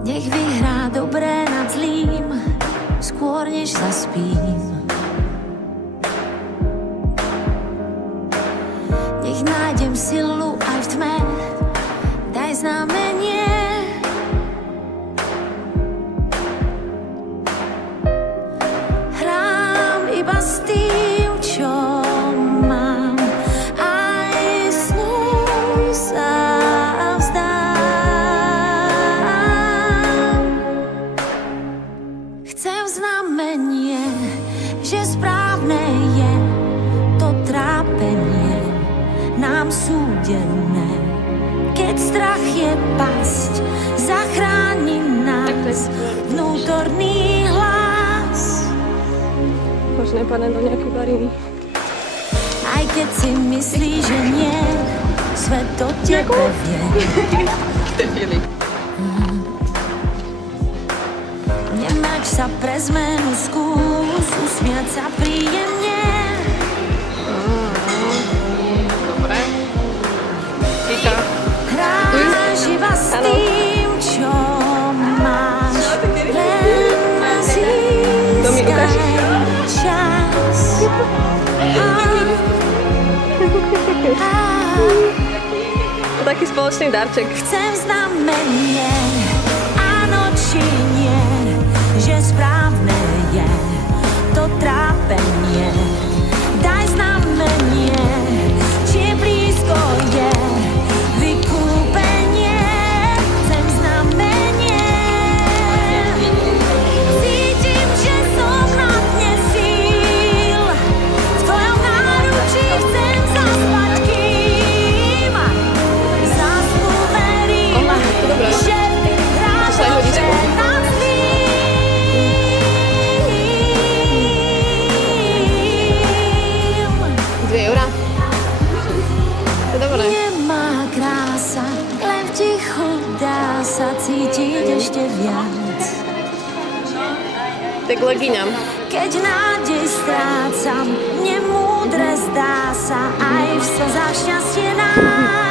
Nech vyhrá dobré nad zlým, skôr než zaspím. Nech nájdem silu aj v tme, daj znamenie. Hrám iba s tým, čo mám, aj snu sa vzdám. Chcem znamenie, že správne je to trápenie nám súdené. Keď strach je pasť, zachráni nás vnútorný hlas. Možno padne do nejakej bariny. Aj keď si myslíš, že nie, svet to tebe vie. Nemať sa pre zmenu, skús usmiať sa príjemne. Dobre. Kika. Hráš iba s tým, čo máš, len získaj čas. To taký spoločný darček. Chcem znamenie, áno či nie, že správne je to trápenie. Daj znamenie, či blízko je vykúpenie. Chcem znamenie, cítim, že som na dne síl, v tvojom náručí chcem zaspať, kým zásku verím, že hráš dobře nad zlým. 2 eurá. To je dobré. Nemá krása, len v tichu dá sa cítiť ešte viac. Tak leginám. Keď nádej strácam, nemúdre zdá sa, aj v slzách šťastie nájsť.